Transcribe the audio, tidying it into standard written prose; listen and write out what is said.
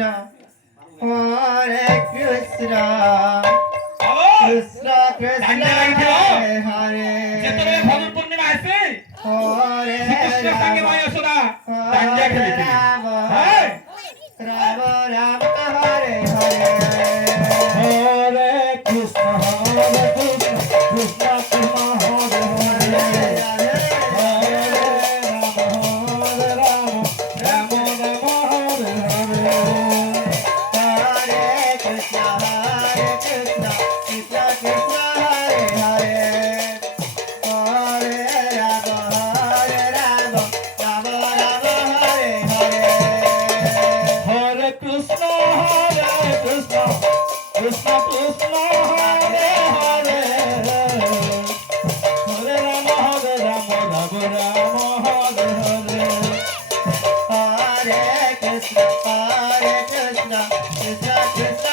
Hare Krishna Krishna Krishna Hare যেতবে ফাল্গুন পূর্ণিমা আছে Hare শ্রীকৃষ্ণের সঙ্গে মা যশোদা দাঙ্গা Hare খেলেছিলেন Rama হ্যাঁ Rama Rama Hare Hare হরে কৃষ্ণ কৃষ্ণ কৃষ্ণ হরে হরে Hare হরে Ram Ram Ram Hare Hare Hare Krishna Krishna Krishna Hare Hare Hare Rama Rama Rama Hare Hare হরে Krishna Krishna Krishna Hare Hare Hare Ram Ram Ram Hare Hare Hare Krishna Krishna Krishna